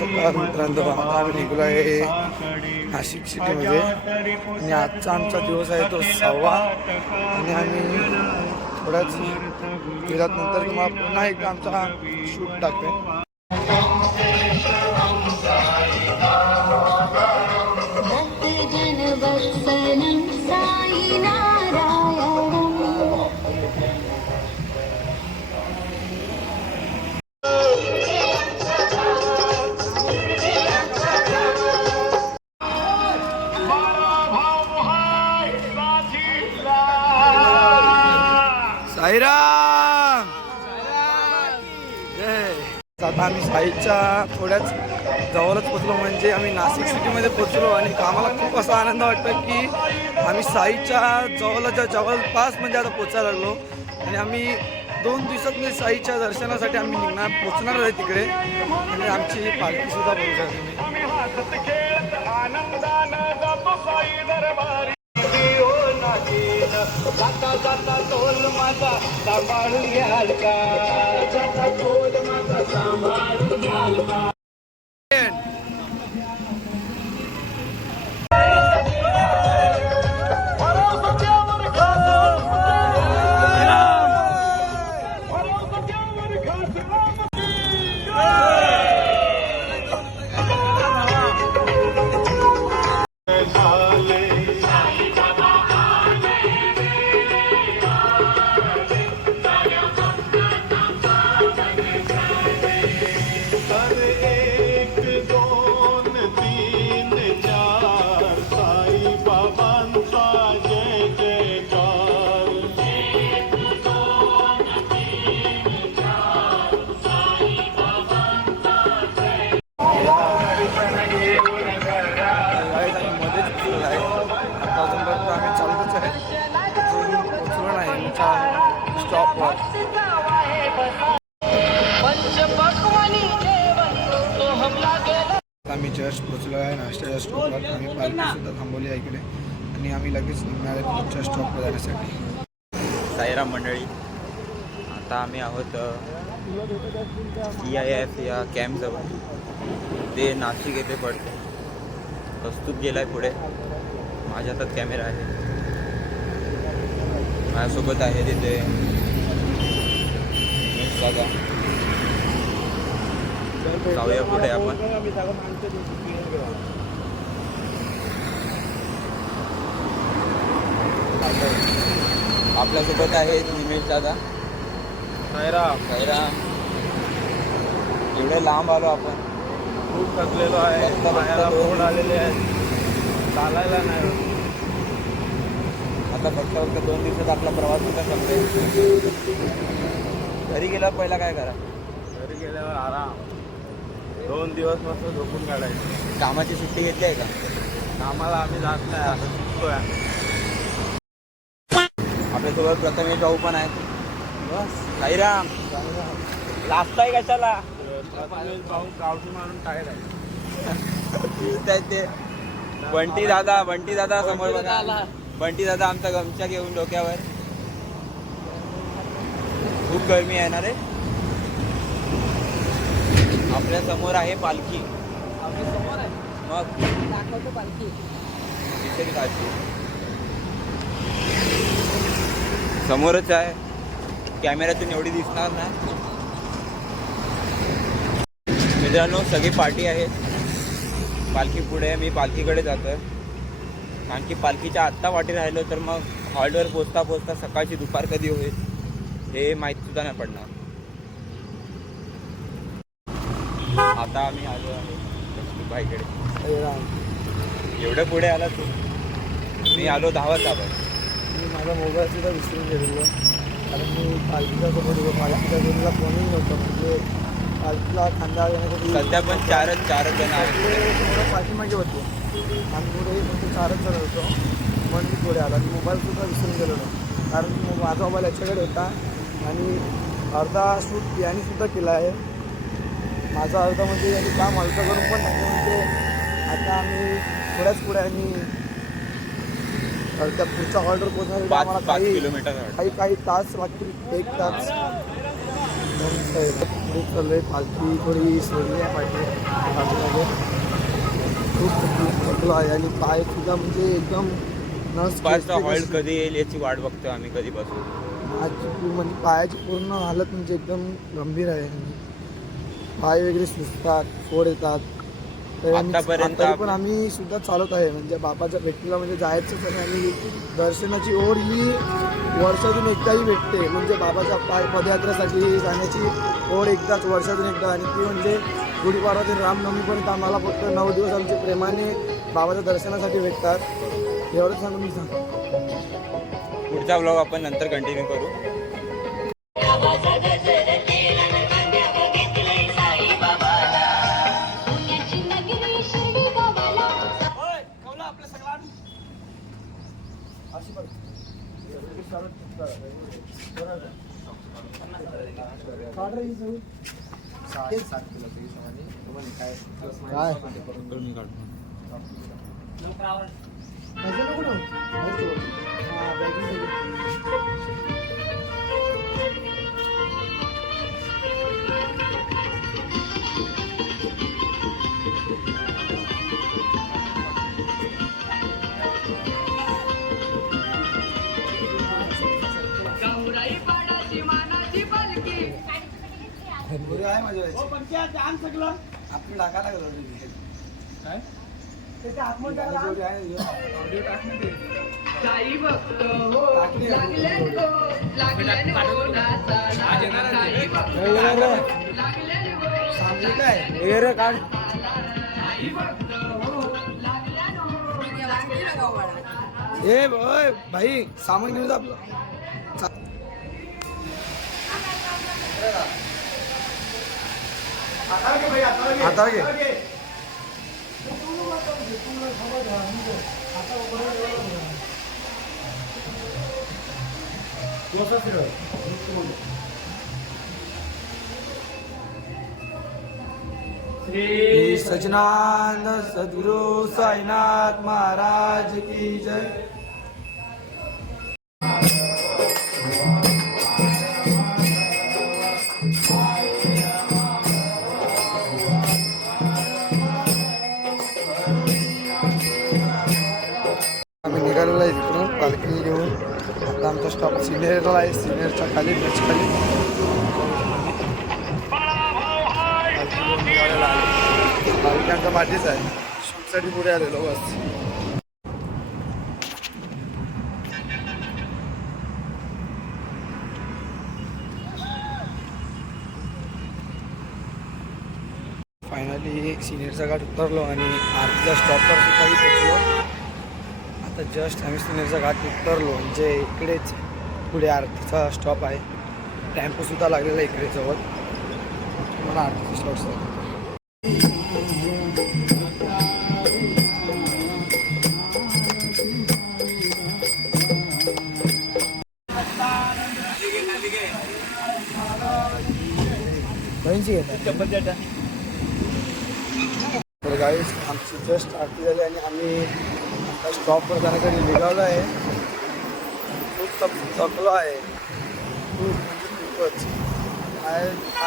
सकाळ मित्रांनो, आता आम्ही निघलो आहे नाशिक सिटीमध्ये आणि आजचा आमचा दिवस आहे तो 6वा आणि आम्ही थोड्याच वेळात नंतर तुम्हाला पुन्हा एकदा आमचा शूट टाकतोय. साईराम. आता आम्ही साईच्या थोड्याच जवळच पोचलो, म्हणजे आम्ही नाशिक सिटीमध्ये पोचलो आणि आम्हाला खूप असा आनंद वाटतो की आम्ही साईच्या जवळपास म्हणजे आता पोचायला लागलो आणि आम्ही 2 दिवसात मी साईच्या दर्शनासाठी आम्ही पोचणार आहे तिकडे आणि आमची पालखीसुद्धा पोहोचणार तुम्ही. जाता जाता तोल माझा सांभाळून घ्याल का, जाता तोल माझा सांभाळून घ्याल का. आम्ही जस्ट पोचलो आहे नाश्त्याच्या स्टॉपवर. आम्ही पालखीसुद्धा थांबवली आहे इकडे आणि आम्ही लगेच निघणार आहे पुढच्या स्टॉपवर जाण्यासाठी. साईराम मंडळी, आता आम्ही आहोत CIF या कॅम्पजवळ. ते नाशिक येथे पडते. कस्तूप गेला आहे पुढे. माझ्या हातात कॅमेरा आहे. माझ्यासोबत आहे तिथे दादा. जाऊया पुढे आपण. आपल्यासोबत आहे निमेश दादा. साईराम. एवढे लांब आलो आपण. खूप थकलेलो आहे. पायाला फोड आलेले आहेत. चालायला नाही. आता फक्त 2 दिवसात आपला प्रवास सुद्धा संपेल. घरी गेल्यावर पहिला काय करा? घरी गेल्यावर आराम. 2 दिवस मस्त झोपून काढायचं. कामाची सुट्टी घेतली आहे का? कामाला आम्ही जात नाही, आता शिकतोय. आपल्यासोबत प्रथमेश भाऊ पण आहे. बस साईराम. लागताय कशाला? पाहून गावठी मारून काय ते बंटी दादा समोर बघा. बंटी दादा आमचा गमछा घेऊन डोक्यावर. खूप गरमी आहे ना रे. आपल्या समोर आहे पालखी. मग दाखवतो पालखी. समोरच आहे. कॅमेऱ्यातून एवढी दिसणार ना. मित्रांनो, सगळी पार्टी आहे. पालखी पुढे. मी पालखीकडे जातोय. कारण की पालखीच्या आत्ता वाटी राहिलो तर मग हॉल्टवर पोचता सकाळची दुपार कधी होईल हे माहीत सुद्धा नाही पडणार. आता आम्ही आलो आहे बाईकडे. एवढं पुढे आला तू? मी आलो 10 वाजता. मी माझा मोबाईल सुद्धा विसरून गेलेलो, कारण मी पालखीच्या सोबत होतो. पालखीच्या जोडीला कोणीच नव्हतं, म्हणजे पालखीला खांदा येण्यासाठी सध्या पण चारच जण आहेत. थोडं पाठीमागे होतो. आम्ही पुढे म्हणजे 4च जण होतो. पण मी पुढे आलो आणि मोबाईलसुद्धा विसरून गेलेलो, कारण माझा मोबाईल याच्याकडे होता आणि अर्धा शूट यानेसुद्धा केला आहे. माझा अर्धा म्हणजे यांनी काम हलकं करून पण टाकलं. म्हणजे आता आम्ही थोड्याच पुढे आणि त्या पुढचा ऑर्डर पोहोचण्यासाठी आम्हाला 5 किलोमीटर काही तास बाकी. 1 तास पुढे चाललं आहे. पालखी थोडी सोडली आहे पाठी. थकलो आहे आणि पाय सुद्धा म्हणजे एकदम नस पाचचा खेचते हॉल्ट कशी. कधी येईल याची वाट बघतो आम्ही कधीपासून. म्हणजे पायाची पूर्ण हालत म्हणजे एकदम गंभीर आहे. पाय वगैरे सुचतात, फोड येतात. आतापर्यंत तरी पण आम्ही सुद्धा चालत आहे. म्हणजे बाबाच्या भेटीला म्हणजे जायचं पण आणि दर्शनाची ओढ ही वर्षातून एकदाही भेटते. म्हणजे बाबाच्या पदयात्रेसाठी जाण्याची ओढ एकदाच वर्षातून एकदा. आणि ती म्हणजे गुढीपाडवा ते रामनवमीपर्यंत आम्हाला फक्त 9 दिवस आमचे प्रेमाने बाबाच्या दर्शनासाठी भेटतात. एवढंच सांगून मी सांगतो. पुढचा ब्लॉग आपण नंतर कंटिन्यू करू. आहे माझ्या आपण टाका लागलो ए भाई सामान घेऊन जा आपलं. आता घे श्री सच्चिदानंद सद्गुरु साईनाथ महाराज की जय. आम्ही निघालेलो आहे तिकडून पालखी घेऊन. आता आमचा स्टॉप सिनियरला आहे. सिनियरच्या खाली ब्रिज खाली पालखी आमच्या पाठीच आहे. शूटसाठी पुढे आलेलो बस. फायनली सिनियरचा घाट उतरलो आणि आरतीच्या स्टॉपवर सुद्धाही पोचलो. आता जस्ट आम्ही सिनियरचा घाट उतरलो म्हणजे इकडेच पुढे आरतीचा स्टॉप आहे. टेम्पोसुद्धा लागलेला इकडे जवळ. मला आरतीचा स्टॉप तर गाईस आमची जस्ट आरती झाली आणि आम्ही आता स्टॉपवर जाण्यासाठी निघालो आहे. खूप थकलो आहे. खूप म्हणजे खूपच पाय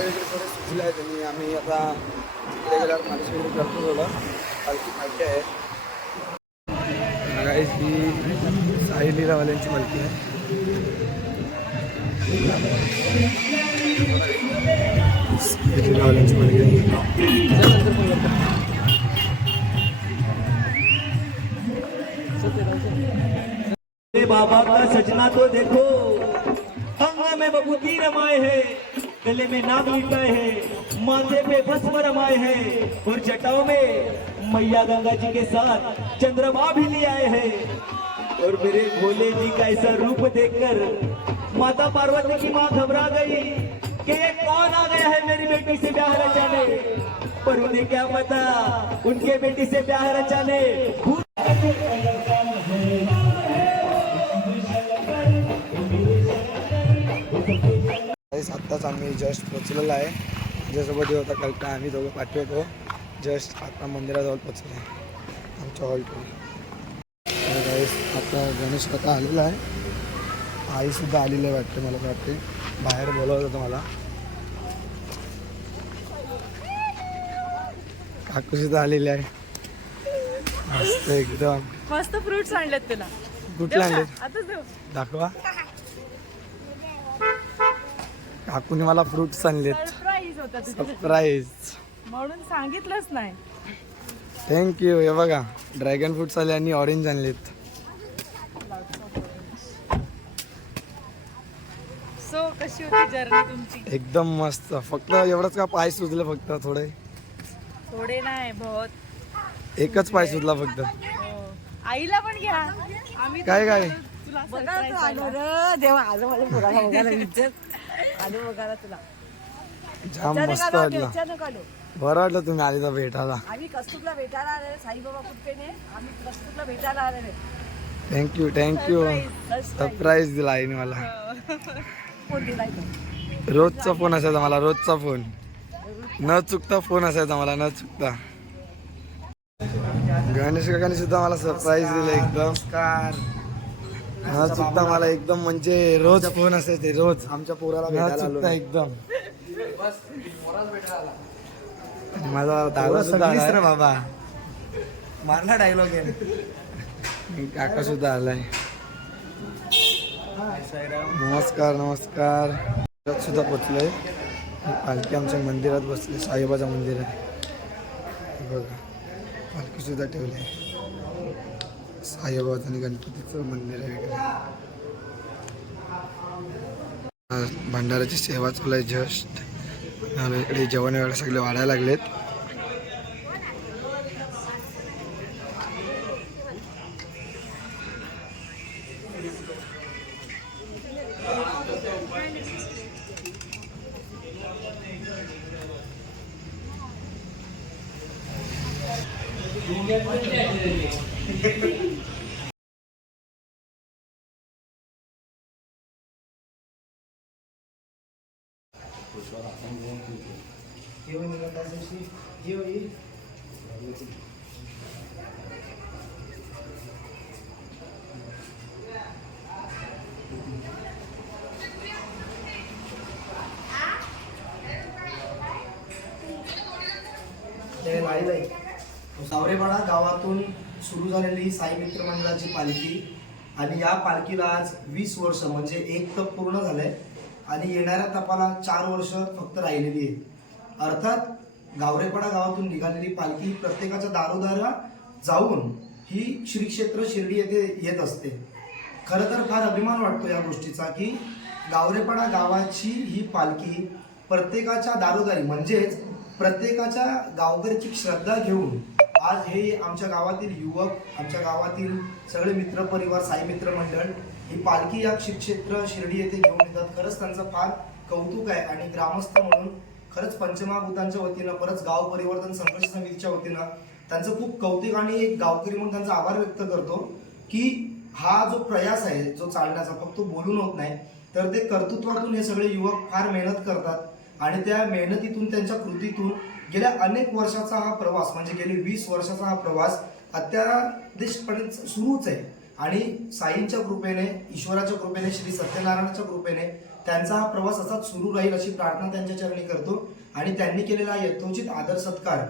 वगैरे थोडे सुचले आहेत आणि आम्ही आता तिकडे गेल्यावर माणसं वगैरे करतो थोडं. पालखी पालखी आहे गाईस. ही साई लीलावाल्यांची पालखी आहे. लीलावाल्यांची पालखी बाबा का सजना तो देखो. अंग में बबूती रमाए है, गले में नाग लिटाए है, माथे पे भस्म रमाए है और जटाओं में मैया गंगा जी के साथ चंद्रमा भी ले आए हैं. और मेरे भोले जी का ऐसा रूप देखकर माता पार्वती की माँ घबरा गई कि ये कौन आ गया है मेरी बेटी से ब्याह रचाने. पर उन्हें क्या पता उनके बेटी से ब्याह रचाने आत्ताच आम्ही जस्ट पोचलेलो आहे. माझ्यासोबत होता कल्पना. आम्ही दोघं पाठवतो. जस्ट आता मंदिराजवळ पोचलो आहे आमच्या हॉलकडे. आता गणेश आता आलेला आहे. आईसुद्धा आलेली आहे वाटते. मला वाटते बाहेर बोलवत होतं मला. काकूसुद्धा आलेली आहे. मस्त एकदम. मस्त फ्रुट्स आणलेत तुला. कुठले देऊ का? आणले आताच देऊ. दाखवा. काकूने मला फ्रुट्स आणलेत. सरप्राईज होता तुझ्या सरप्राईज. म्हणून सांगितलंच नाही. थँक्यू. हे बघा ड्रॅगन फ्रुट्स आले आणि ऑरेंज आणलेत. सो कशी होती जर्नी तुमची? एकदम मस्त. फक्त एवढंच का पाय सुजले फक्त थोडे. थोडे नाही बहुत. एकच पाय सुजला फक्त. हो. आईला पण घ्या. आम्ही काय काय तुला बघा surprise तू आलो द्यायला. रे देवा आज मला पुराला बघायला इज्जत आलो बघायला तुला जाम मस्त वाटलं. अचानक आलो बरं वाटलं तुम्ही आली तर भेटायला. आम्ही कस्तुरला भेटायला आले साईबाबा कृपेने आम्ही कस्तुरला भेटायला आलेले थँक्यू सरप्राईज दिला आईने मला. फोन दिलाय तो. रोजचा फोन असायचा मला. रोजचा फोन न चुकता फोन असायचा मला न चुकता. गणेश काकाने सुद्धा मला सरप्राईज दिलं एकदम. न चुकता मला एकदम म्हणजे रोज फोन असायचे रोज आमच्या पोराला न चुकता एकदम. माझा दादा सुद्धा आलाय बाबा. मारला डायलॉग आहे. काका सुद्धा आलाय. नमस्कार नमस्कार. सुद्धा पोचलोय. पालखी आमच्या मंदिरात बसली. साईबाबाच्या मंदिरात बघा पालखी सुद्धा ठेवली. साईबाबाचं आणि गणपतीचं मंदिर आहे वगैरे. भंडाराची सेवा चालू आहे जस्ट. इकडे जेवण वगैरे सगळे वाढायला लागलेत. सावरेपाडा गावातून सुरू झालेली साई मित्र मंडळाची पालखी आणि या पालखीला आज 20 वर्ष म्हणजे एक तप पूर्ण झालंय आणि येणाऱ्या तपाला 4 वर्ष फक्त राहिलेली आहेत. अर्थात गावरेपाडा गावातून निघालेली पालखी प्रत्येकाच्या दारोदारा जाऊन ही श्री क्षेत्र शिर्डी येथे येत असते. खरं तर फार अभिमान वाटतो या गोष्टीचा की गावरेपाडा गावाची ही पालखी प्रत्येकाच्या दारोदारी म्हणजेच प्रत्येकाच्या गावकऱ्याची श्रद्धा घेऊन आज हे आमच्या गावातील युवक, आमच्या गावातील सगळे मित्रपरिवार, साई मित्र मंडळ ही पालखी या श्रीक्षेत्र शिर्डी येथे घेऊन येतात. खरंच त्यांचं फार कौतुक आहे आणि ग्रामस्थ म्हणून खरंच पंचमहाभूतांच्या वतीनं परत गाव परिवर्तन संघर्ष समितीच्या वतीनं त्यांचं खूप कौतुक आणि एक गावकरी म्हणून त्यांचा आभार व्यक्त करतो की हा जो प्रयास आहे जो चालण्याचा फक्त बोलून होत नाही तर ते कर्तृत्वातून हे सगळे युवक फार मेहनत करतात आणि त्या मेहनतीतून त्यांच्या कृतीतून गेल्या अनेक वर्षाचा हा प्रवास म्हणजे गेली 20 वर्षाचा हा प्रवास अत्यादेशपणे सुरूच आहे आणि साईंच्या कृपेने, ईश्वराच्या कृपेने, श्री सत्यनारायणाच्या कृपेने त्यांचा हा प्रवास असाच सुरू राहील अशी प्रार्थना त्यांच्या चरणी करतो आणि त्यांनी केलेला यथोचित आदर सत्कार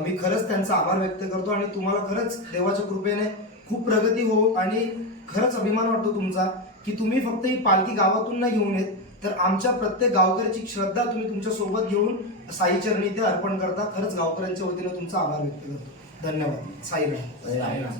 मी खरंच त्यांचा आभार व्यक्त करतो आणि तुम्हाला खरंच देवाच्या कृपेने खूप प्रगती हो आणि खरंच अभिमान वाटतो तुमचा की तुम्ही फक्त ही पालखी गावातून नाही घेऊन येत तर आमच्या प्रत्येक गावकऱ्याची श्रद्धा तुम्ही तुमच्या सोबत घेऊन साई चरणी इथे अर्पण करता. खरंच गावकऱ्यांच्या वतीने तुमचा आभार व्यक्त करतो. धन्यवाद. साईराम.